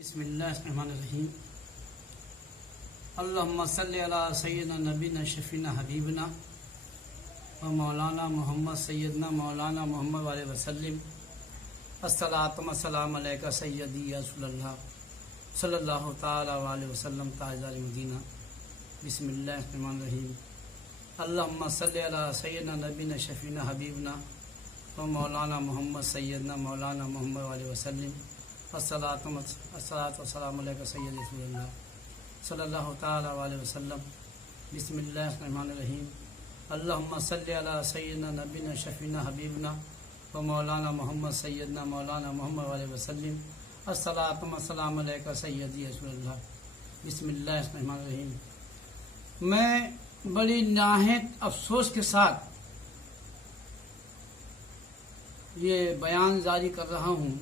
بسم اللہ الرحمن الرحیم اللہم صلی علی سیدنا نبینا شفینا حبیبنا و مولانا محمد سیدنا مولانا محمد علیہ وسلم الصلاۃ والسلام علیکہ سیدی یا رسول اللہ صلی اللہ تعالی علیہ وسلم تاجدار مدینہ۔ بسم اللہ الرحمن الرحیم اللہم صلی علی سیدنا نبینا شفینا حبیبنا و مولانا محمد سیدنا مولانا محمد علیہ وسلم الصلاۃ والسلام علیکہ سید رسول اللہ صلی اللہ تعالی علیہ وسلم۔ بسم اللہ الرحمن الرحیم اللہم صلی علی سیدنا نبینا شفینا حبیبنا و مولانا محمد سیدنا مولانا محمد علیہ وسلم الصلاۃ والسلام علیکہ سید رسول اللہ۔ بسم اللہ الرحمن الرحیم۔ میں بڑی نہایت افسوس کے ساتھ یہ بیان جاری کر رہا ہوں۔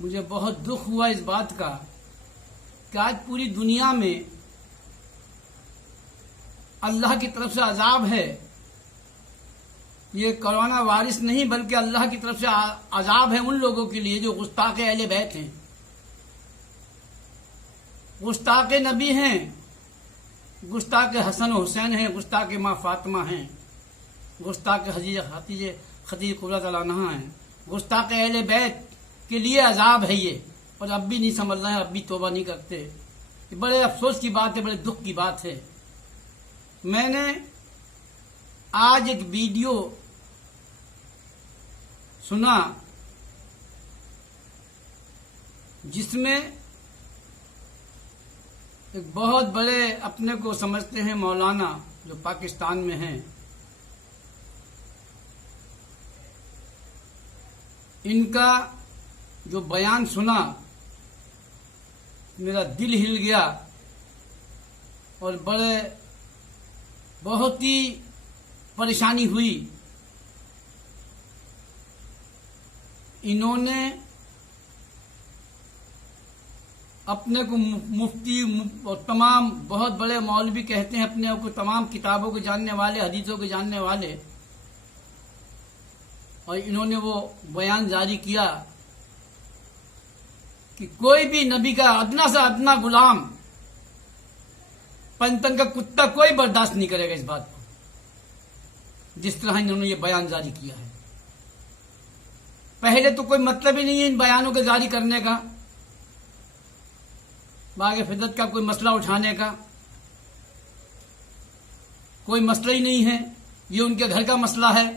مجھے بہت دکھ ہوا اس بات کا کہ آج پوری دنیا میں اللہ کی طرف سے عذاب ہے۔ یہ کرونا وائرس نہیں بلکہ اللہ کی طرف سے عذاب ہے ان لوگوں کے لیے جو گستاخ اہل بیت ہیں، گستاخ نبی ہیں، گستاخ حسن و حسین ہیں، گستاخ ماں فاطمہ ہیں، گستاخ خدیجہ کبریٰ رضی اللہ عنہا ہیں، گستاخ اہل بیت کے لیے عذاب ہے یہ، اور اب بھی نہیں سمجھ رہے ہیں، اب بھی توبہ نہیں کرتے۔ یہ بڑے افسوس کی بات ہے، بڑے دکھ کی بات ہے۔ میں نے آج ایک ویڈیو سنا جس میں ایک بہت بڑے اپنے کو سمجھتے ہیں مولانا جو پاکستان میں ہیں، ان کا جو بیان سنا میرا دل ہل گیا اور بہت ہی پریشانی ہوئی۔ انہوں نے اپنے کو مفتی اور تمام بہت بڑے مولوی کہتے ہیں اپنے کو، تمام کتابوں کو جاننے والے، حدیثوں کو جاننے والے، اور انہوں نے وہ بیان جاری کیا کہ کوئی بھی نبی کا ادنا سے ادنا غلام، پنتن کا کتا کوئی برداشت نہیں کرے گا اس بات کو، جس طرح انہوں نے یہ بیان جاری کیا ہے۔ پہلے تو کوئی مطلب ہی نہیں ہے ان بیانوں کے جاری کرنے کا، باغ فطرت کا کوئی مسئلہ اٹھانے کا کوئی مسئلہ ہی نہیں ہے، یہ ان کے گھر کا مسئلہ ہے،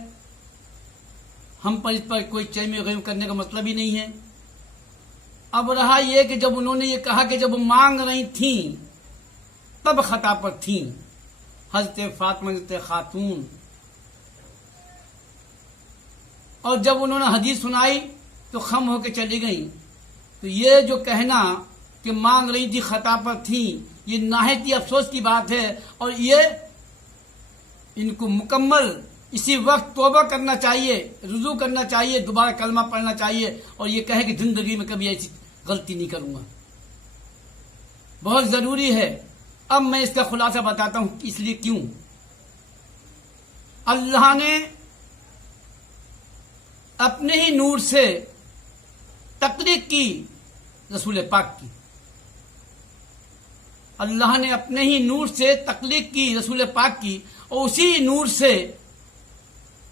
ہم پر اس پر کوئی چہم غیم کرنے کا مطلب ہی نہیں ہے۔ اب رہا یہ کہ جب انہوں نے یہ کہا کہ جب وہ مانگ رہی تھیں تب خطا پر تھیں، حضرت فاطمہ خاتون، اور جب انہوں نے حدیث سنائی تو خم ہو کے چلی گئیں، تو یہ جو کہنا کہ مانگ رہی تھی خطا پر تھیں، یہ نہایت ہی افسوس کی بات ہے، اور یہ ان کو مکمل اسی وقت توبہ کرنا چاہیے، رجوع کرنا چاہیے، دوبارہ کلمہ پڑھنا چاہیے، اور یہ کہے کہ زندگی میں کبھی ایسی غلطی نہیں کروں گا۔ بہت ضروری ہے۔ اب میں اس کا خلاصہ بتاتا ہوں، اس لیے کیوں اللہ نے اپنے ہی نور سے تخلیق کی رسول پاک کی، اللہ نے اپنے ہی نور سے تخلیق کی رسول پاک کی، اور اسی نور سے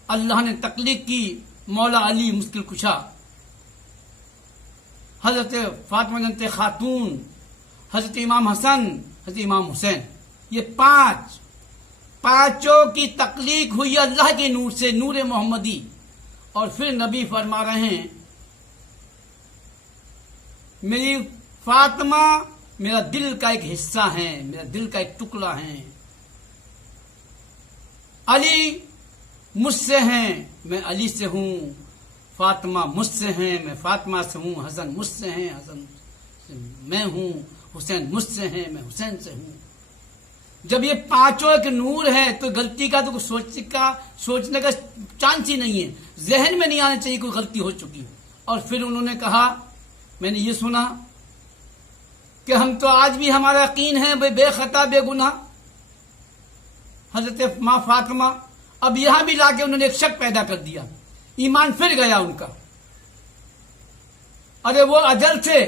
اللہ نے تخلیق کی مولا علی مشکل کشا، حضرت فاطمہ خاتون، حضرت امام حسن، حضرت امام حسین، یہ پانچوں کی تخلیق ہوئی اللہ کے نور سے، نور محمدی۔ اور پھر نبی فرما رہے ہیں میری فاطمہ میرا دل کا ایک حصہ ہے، میرا دل کا ایک ٹکڑا ہے، علی مجھ سے ہیں، میں علی سے ہوں، فاطمہ مجھ سے ہیں، میں فاطمہ سے ہوں، حسن مجھ سے ہیں، حسن سے میں ہوں، حسین مجھ سے ہیں، میں حسین سے ہوں۔ جب یہ پانچوں ایک نور ہے تو غلطی کا تو سوچنے کا چانس ہی نہیں ہے، ذہن میں نہیں آنا چاہیے کوئی غلطی ہو چکی۔ اور پھر انہوں نے کہا، میں نے یہ سنا کہ ہم تو آج بھی ہمارا یقین ہے بے خطا بے گناہ حضرت ماں فاطمہ، اب یہاں بھی لا کے انہوں نے ایک شک پیدا کر دیا، ایمان پھر گیا ان کا۔ ارے وہ اجل سے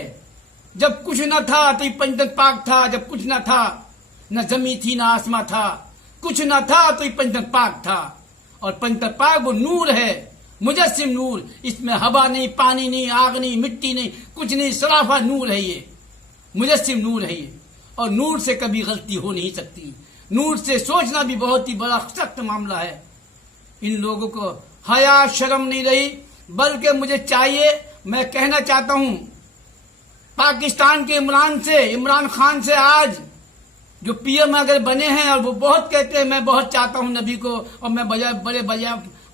جب کچھ نہ تھا تو یہ پنجتن پاک تھا، جب کچھ نہ تھا، نہ زمین تھی نہ آسمان تھا، کچھ نہ تھا تو یہ پنجتن پاک تھا. اور پنجتن پاک وہ نور ہے، مجسم نور. اس میں ہوا نہیں، پانی نہیں، آگ نہیں، مٹی نہیں، کچھ نہیں، صرافہ نور ہے. یہ مجسم نور ہے یہ. اور نور سے کبھی غلطی ہو نہیں سکتی. نور سے سوچنا بھی بہت ہی بڑا سخت معاملہ ہے. ان لوگوں کو حیا شرم نہیں رہی. بلکہ مجھے چاہیے، میں کہنا چاہتا ہوں پاکستان کے عمران خان سے، آج جو پی ایم اگر بنے ہیں، اور وہ بہت کہتے ہیں میں بہت چاہتا ہوں نبی کو، اور میں بڑے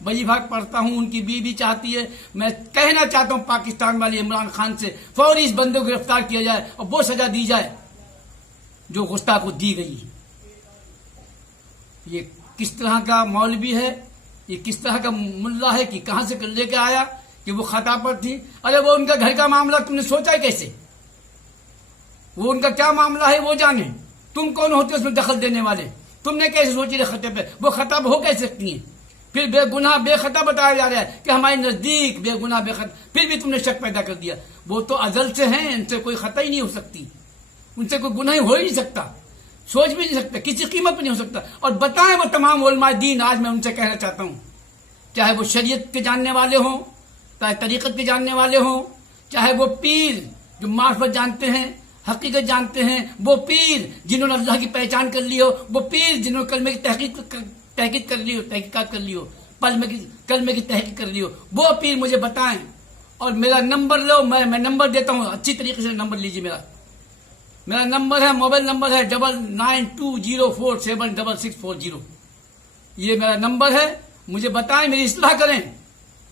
وظیفہ پڑھتا ہوں، ان کی بیوی چاہتی ہے. میں کہنا چاہتا ہوں پاکستان والے عمران خان سے فوری اس بندے کو گرفتار کیا جائے اور وہ سزا دی جائے جو گستاخ کو دی گئی. یہ کس طرح کا مولوی ہے، یہ کس طرح کا ملا ہے کہ کہاں سے لے کے آیا کہ وہ خطا پر تھی. ارے وہ ان کا گھر کا معاملہ تم نے سوچا ہے کیسے؟ وہ ان کا کیا معاملہ ہے وہ جانے. تم کون ہوتے اس میں دخل دینے والے؟ تم نے کیسے سوچی رہے خطے پہ؟ وہ خطا ہو کیسے سکتی ہیں؟ پھر بے گناہ بے خطا بتایا جا رہا ہے کہ ہمارے نزدیک بے گناہ بے خطا، پھر بھی تم نے شک پیدا کر دیا. وہ تو ازل سے ہیں، ان سے کوئی خطا ہی نہیں ہو سکتی، ان سے کوئی گناہ ہو ہی نہیں سکتا، سوچ بھی نہیں سکتا، کسی قیمت پہ نہیں ہو سکتا. اور بتائیں وہ تمام علماء دین، آج میں ان سے کہنا چاہتا ہوں، چاہے وہ شریعت کے جاننے والے ہوں، چاہے طریقت کے جاننے والے ہوں، چاہے وہ پیر جو معرفت جانتے ہیں، حقیقت جانتے ہیں، وہ پیر جنہوں نے اللہ کی پہچان کر لی ہو، وہ پیر جنہوں نے کلمے کی تحقیق کر لی ہو، تحقیقات کر لی ہو، کلمے کی تحقیق کر لی ہو، وہ پیر مجھے بتائیں. اور میرا نمبر لو، میں نمبر دیتا ہوں، اچھی طریقے سے نمبر لیجیے. میرا نمبر ہے، موبائل نمبر ہے 9920476640. یہ میرا نمبر ہے. مجھے بتائیں، میری اصلاح کریں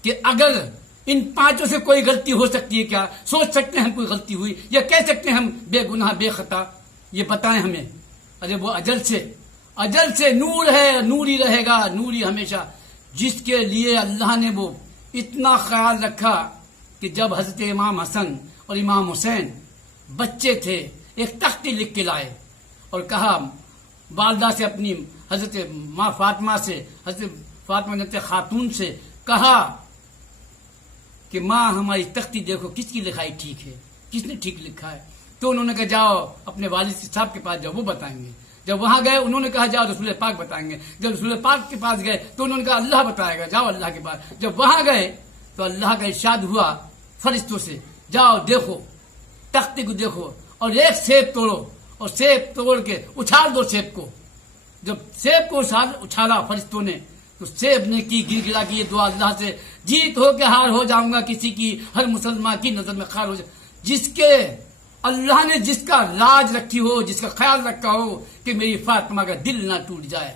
کہ اگر ان پانچوں سے کوئی غلطی ہو سکتی ہے کیا؟ سوچ سکتے ہیں ہم کوئی غلطی ہوئی، یا کہہ سکتے ہیں ہم بے گناہ بے خطا؟ یہ بتائیں ہمیں. ارے وہ اجل سے نور ہے، نوری رہے گا، نوری ہمیشہ. جس کے لیے اللہ نے وہ اتنا خیال رکھا کہ جب حضرت امام حسن اور امام حسین بچے تھے، ایک تختی لکھ کے لائے اور کہا والدہ سے، اپنی حضرت ماں فاطمہ سے، حضرت فاطمہ جنت خاتون سے کہا کہ ماں ہماری تختی دیکھو، کس کی لکھائی ٹھیک ہے، کس نے ٹھیک لکھا ہے؟ تو انہوں نے کہا جاؤ اپنے والد صاحب کے پاس جاؤ، وہ بتائیں گے. جب وہاں گئے انہوں نے کہا جاؤ رسول پاک بتائیں گے. جب رسول پاک کے پاس گئے تو انہوں نے کہا اللہ بتائے گا، جاؤ اللہ کے پاس. جب وہاں گئے تو اللہ کا ارشاد ہوا فرشتوں سے، جاؤ دیکھو تختی کو دیکھو اور ایک سیب توڑو، اور سیب توڑ کے اچھال دو سیب کو. جب سیب کو اچھالا فرشتوں نے تو سیب نے کی گر گرا کی یہ دعا اللہ سے، جیت ہو کے ہار ہو جاؤں گا کسی کی، ہر مسلمان کی نظر میں خار ہو جائے. جس کے اللہ نے جس کا لاج رکھی ہو، جس کا خیال رکھا ہو کہ میری فاطمہ کا دل نہ ٹوٹ جائے.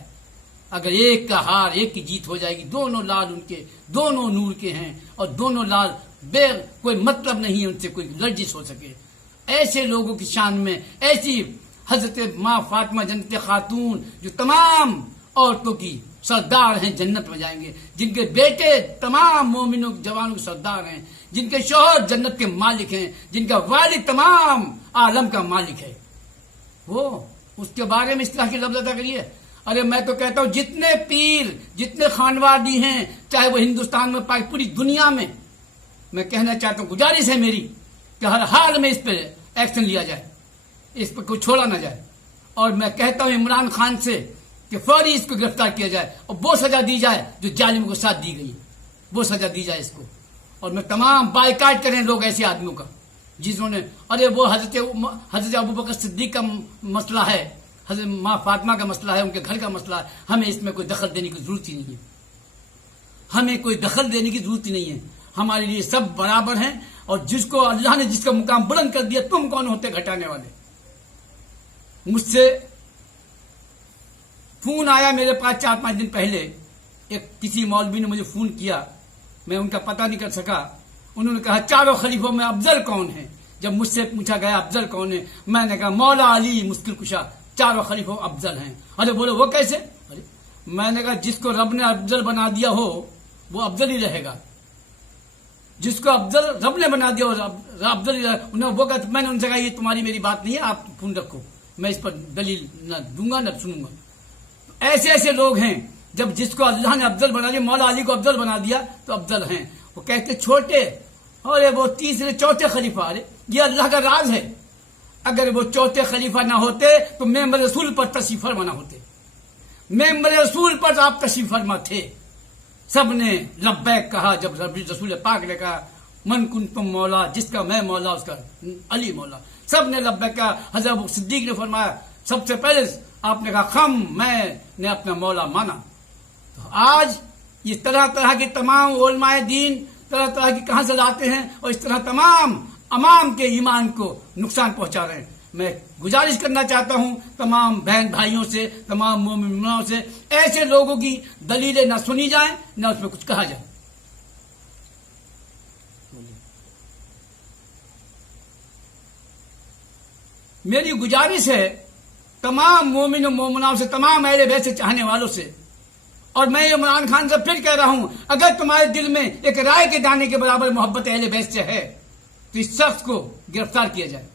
اگر ایک کا ہار ایک کی جیت ہو جائے گی، دونوں لال ان کے دونوں نور کے ہیں، اور دونوں لال بے کوئی مطلب نہیں ان سے کوئی لرزش ہو سکے. ایسے لوگوں کی شان میں ایسی حضرت ماں فاطمہ جنت خاتون جو تمام عورتوں کی سردار ہیں، جنت میں جائیں گے، جن کے بیٹے تمام مومنوں جوانوں کے سردار ہیں، جن کے شوہر جنت کے مالک ہیں، جن کا والد تمام عالم کا مالک ہے، وہ اس کے بارے میں اس طرح کی لفظ ادا کریے. ارے میں تو کہتا ہوں جتنے پیر، جتنے خانوادی ہیں، چاہے وہ ہندوستان میں پائے پوری دنیا میں کہنا چاہتا ہوں، گزارش ہے میری کہ ہر حال میں اس پہ ایکشن لیا جائے، اس پہ کوئی چھوڑا نہ جائے. اور میں کہتا ہوں عمران خان سے کہ فوری اس کو گرفتار کیا جائے اور وہ سزا دی جائے جو ظالم کو ساتھ دی گئی، وہ سزا دی جائے اس کو. اور میں تمام بائیکاٹ کریں لوگ ایسے آدمیوں کا جنہوں نے، ارے وہ حضرت ابوبکر صدیق کا مسئلہ ہے، حضرت ماں فاطمہ کا مسئلہ ہے، ان کے گھر کا مسئلہ ہے، ہمیں اس میں کوئی دخل دینے کی ضرورت ہی نہیں ہے. ہمیں کوئی دخل دینے کی ضرورت ہی نہیں ہے. ہمارے لیے سب برابر ہیں، اور جس کو اللہ نے جس کا مقام بلند کر دیا، تم کون ہوتے گھٹانے والے؟ مجھ سے فون آیا میرے پاس 4-5 دن پہلے، ایک کسی مولوی نے مجھے فون کیا، میں ان کا پتہ نہیں کر سکا. انہوں نے کہا چاروں خلیفوں میں افضل کون ہے؟ جب مجھ سے پوچھا گیا افضل کون ہے، میں نے کہا مولا علی مشکل کشا چاروں خلیفوں افضل ہیں. ارے بولے وہ کیسے؟ ارے میں نے کہا جس کو رب نے افضل بنا دیا ہو وہ افضل ہی رہے گا. جس کو افضل رب نے بنا دیا ہو افضل ہی رہے گا. وہ کہا، میں نے ان سے کہا یہ تمہاری میری بات نہیں ہے، آپ فون رکھو، میں اس پر دلیل نہ دوں گا نہ سنوں گا. ایسے لوگ ہیں، جب جس کو اللہ نے افضل بنا دیا، مولا علی کو افضل بنا دیا تو افضل ہیں. وہ کہتے چھوٹے، اور وہ تیسرے چوتھے خلیفہ. ارے یہ اللہ کا راز ہے، اگر وہ چوتھے خلیفہ نہ ہوتے تو ممبر رسول پر تشریف فرما نہ ہوتے. ممبر رسول پر آپ تشریف فرما تھے. سب نے لبیک کہا. جب رسول پاک نے کہا من کنتم مولا، جس کا میں مولا اس کا علی مولا، سب نے لبیک کہا. حضرت صدیق نے فرمایا سب سے پہلے آپ نے کہا میں نے اپنا مولا مانا. تو آج یہ طرح طرح کے تمام علماء دین طرح طرح کی کہاں سے لاتے ہیں اور اس طرح تمام عوام کے ایمان کو نقصان پہنچا رہے ہیں. میں گزارش کرنا چاہتا ہوں تمام بہن بھائیوں سے، تمام مومنوں سے، ایسے لوگوں کی دلیلیں نہ سنی جائیں نہ اس میں کچھ کہا جائے. میری گزارش ہے تمام مومن و مومناؤں سے، تمام اہل بیت سے چاہنے والوں سے، اور میں عمران خان سے پھر کہہ رہا ہوں اگر تمہارے دل میں ایک رائے کے دانے کے برابر محبت اہل بیت سے ہے تو اس شخص کو گرفتار کیا جائے.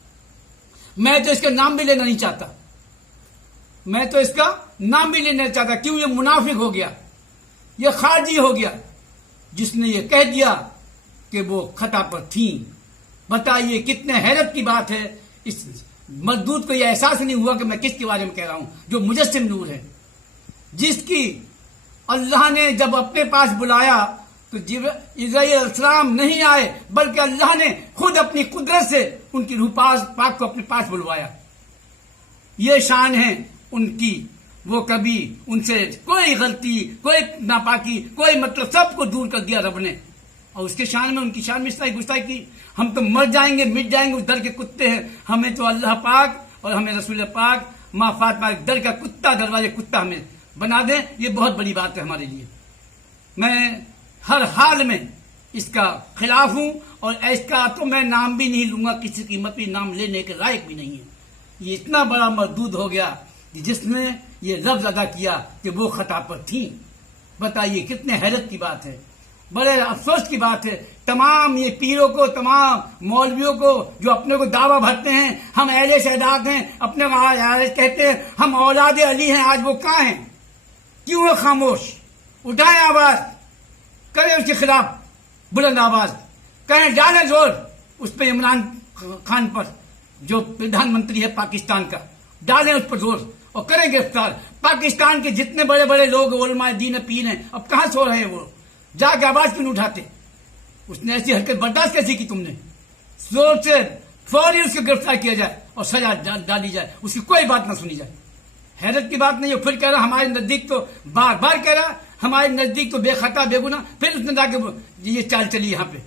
میں تو اس کا نام بھی لینا نہیں چاہتا، میں تو اس کا نام بھی لینا چاہتا. کیوں؟ یہ منافق ہو گیا، یہ خارجی ہو گیا جس نے یہ کہہ دیا کہ وہ خطا پر تھیں. بتائیے کتنے حیرت کی بات ہے. اس مردود کو یہ احساس نہیں ہوا کہ میں کس کے بارے میں کہہ رہا ہوں، جو مجسم نور ہے، جس کی اللہ نے جب اپنے پاس بلایا تو عیسیٰ علیہ السلام نہیں آئے بلکہ اللہ نے خود اپنی قدرت سے ان کی روح پاک کو اپنے پاس بلوایا. یہ شان ہے ان کی. وہ کبھی ان سے کوئی غلطی، کوئی ناپاکی، کوئی مطلب سب کو دور کر دیا رب نے. اور اس کے شان میں، ان کی شان میں اس طرح گستاخی کی. ہم تو مر جائیں گے، مٹ جائیں گے، اس در کے کتے ہیں. ہمیں تو اللہ پاک اور ہمیں رسول پاک ماں فاطمہ در کا کتا، دروازے کتا ہمیں بنا دیں. یہ بہت بڑی بات ہے ہمارے لیے. میں ہر حال میں اس کا خلاف ہوں اور اس کا تو میں نام بھی نہیں لوں گا، کسی قیمت پہ نام لینے کے لائق بھی نہیں ہے. یہ اتنا بڑا مردود ہو گیا کہ جس نے یہ لفظ ادا کیا کہ وہ خطا پر تھیں. بتائیے کتنے حیرت کی بات ہے، بڑے افسوس کی بات ہے. تمام یہ پیروں کو، تمام مولویوں کو جو اپنے کو دعویٰ بھرتے ہیں ہم اہل سادات ہیں، اپنے کہتے ہیں ہم اولاد علی ہیں، آج وہ کہاں ہیں؟ کیوں ہے خاموش؟ اٹھائیں آواز، کریں اس کے خلاف بلند آواز، کہیں ڈالیں زور اس پہ، عمران خان پر جو پردھان منتری ہے پاکستان کا، ڈالیں اس پر زور اور کریں گرفتار. پاکستان کے جتنے بڑے بڑے لوگ علماء دین پیر ہیں اب کہاں سو رہے ہیں؟ وہ جا کے آواز کیوں نہیں اٹھاتے؟ اس نے ایسی حرکت برداشت کیسی کی تم نے؟ زور سے فوری اس کو گرفتار کیا جائے اور سزا ڈالی جائے، اس کی کوئی بات نہ سنی جائے. حیرت کی بات نہیں ہے. پھر کہہ رہا ہمارے نزدیک تو بار بار کہہ رہا ہمارے نزدیک تو بے خطا بے گناہ. پھر اس نے جا کے یہ چال چلی یہاں پہ.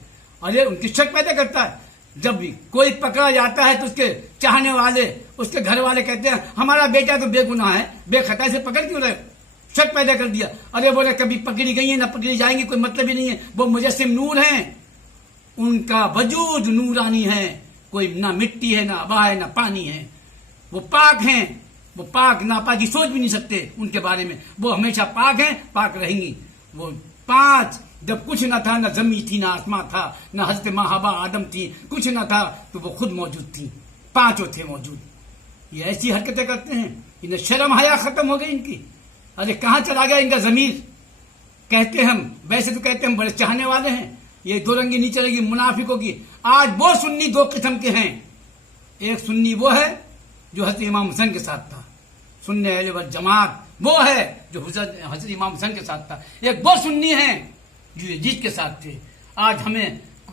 ارے ان کی شک پیدا کرتا ہے. جب بھی کوئی پکڑا جاتا ہے تو اس کے چاہنے والے، اس کے گھر والے کہتے ہیں ہمارا بیٹا تو بے گناہ ہے، بے خطا سے پکڑ کیوں رہے؟ شک پیدا کر دیا. ارے بولے کبھی پکڑی گئی ہیں نہ پکڑی جائیں گی، کوئی مطلب ہی نہیں ہے. وہ مجسم نور ہیں، ان کا وجود نورانی ہے. کوئی نہ مٹی ہے، نہ ہوا ہے، نہ پانی ہے. وہ پاک ہیں. وہ پاک ناپاکی سوچ بھی نہیں سکتے ان کے بارے میں. وہ ہمیشہ پاک ہیں، پاک رہیں گی. وہ پانچ، جب کچھ نہ تھا، نہ زمین تھی، نہ آسمان تھا، نہ حضرت ماں حوا آدم تھی، کچھ نہ تھا تو وہ خود موجود تھی. پانچوں تھے موجود. یہ ایسی حرکتیں کرتے ہیں، انہیں شرم حیا ختم ہو گئی ان کی. ارے کہاں چلا گیا ان کا ضمیر؟ کہتے ہم، ویسے تو کہتے ہم بڑے چاہنے والے ہیں. یہ دو رنگی نہیں چلے گی منافقوں کی. آج وہ سنی دو قسم کے ہیں. ایک سنی وہ ہے جو حضرت امام حسین کے ساتھ تھا، سنی اہل والجماعت وہ ہے جو حضرت امام حسین کے ساتھ تھا. ایک وہ سنی ہیں جو یزید کے ساتھ تھے. آج ہمیں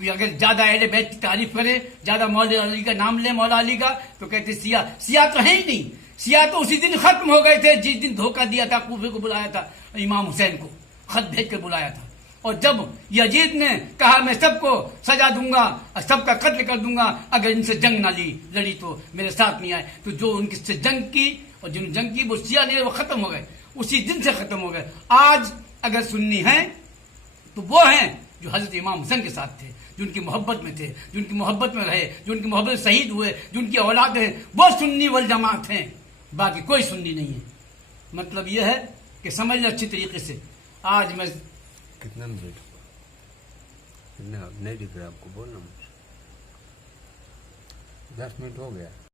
اگر زیادہ اہل بیت کی تعریف کرے، زیادہ مولا علی کا نام لے، مولا علی کا، تو کہتے سیاہ تو ہے ہی نہیں. سیاہ تو اسی دن ختم ہو گئے تھے جس دن دھوکہ دیا تھا، کوفے کو بلایا تھا امام حسین کو، خط بھیج کر بلایا تھا. اور جب یزید نے کہا میں سب کو سزا دوں گا، سب کا قتل کر دوں گا اگر ان سے جنگ نہ لڑی تو میرے ساتھ نہیں آئے، تو جو ان سے جنگ کی اور جن جنگ کی وہ سیاہ نہیں، وہ ختم ہو گئے، اسی دن سے ختم ہو گئے. آج اگر سنی ہیں تو وہ ہیں جو حضرت امام حسین کے ساتھ تھے، جو ان کی محبت میں تھے، جو ان کی محبت میں رہے، جو ان کی محبت میں شہید ہوئے، جو ان کی اولاد ہیں، وہ سنی والجماعت ہیں. باقی کوئی سنی نہیں ہے. مطلب یہ ہے کہ سمجھ لیں اچھی طریقے سے. آج میں کتنا منٹ نہیں دکھ رہا آپ کو؟ بولنا 10 منٹ ہو گیا.